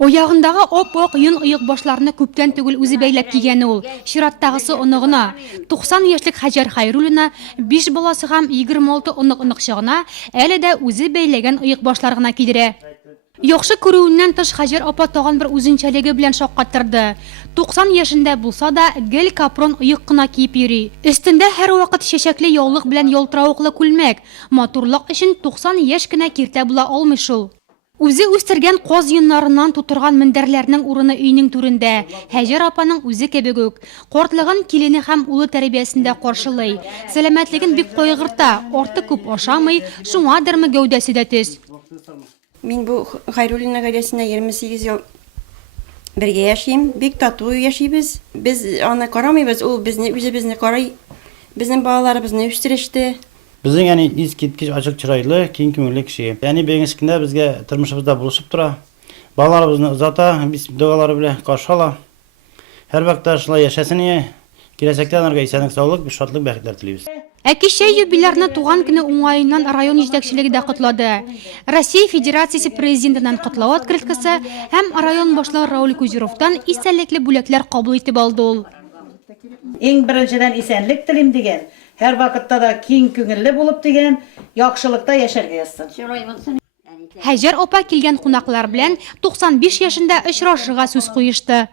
Оягындагы оп-ок йон ыйык башларны күптән түгел үзе бәйләп кигәне ул. Чираттагысы оныгына. 90 яшьлек Хаҗар Хайруллина 5 баласы һәм 26 онык-оныкчыгына әле дә үзе бәйләгән ыйык башларына кидерә. Яхшы күрүеннән тыш Хаҗар апа тагын бер үзенчәлеге белән шаккаттырды. 90 яшендә булса да гел капрон ыйык кына киеп йөри. Өстендә һәр вакыт чәчәкле яулык белән ялтыравыклы күлмәк. Матурлык өчен 90 яшь кенә киртә була алмый шул. Үзе үстергән каз йоннарыннан тутырган мендәрләрнең урыны өйнең түрендә. Хаҗар апаның үзе кебек үк. Картлыгын килене һәм улы тәрбиясендә каршылый. Сәламәтлеген бик кайгырта, арты күп ашамый, шуңадырмы гәүдәсе дә төз. Мин бу Хайруллина гаиләсендә 28 ел бергә яшим. Бик тату яшибез. Без аны карамыйбыз, ул үзебезне карый. Безнең балаларыбызны үстереште. Безнең яни искиткеч ачык чырайлы, киң күңелле кеше. Яни бегенчкендә безгә тормышыбызда булышып тора. Балаларыбызны узата, без дуалары белән каршы ала. Һәр вакытта шулай яшәсен, киләчәктә аларга исәнлек, саулык, шатлык, бәхетләр телибез. Кичә юбилярны туган көне уңаеннан район җитәкчелеге дә котлады. Россия Федерациясе президентыннан котлау открыткасы һәм район башлыгы Рауль Кузеровтан исәнлекле бүләкләр кабул итеп алды ул. Иң беренчедән исәнлек телим дигән, һәр вакытта да киң күңелле булып дигән, яхшылыкта яшәргә язсын. Хаҗар апа килгән кунаклар белән 95 яшендә очрашырга сүз куешты.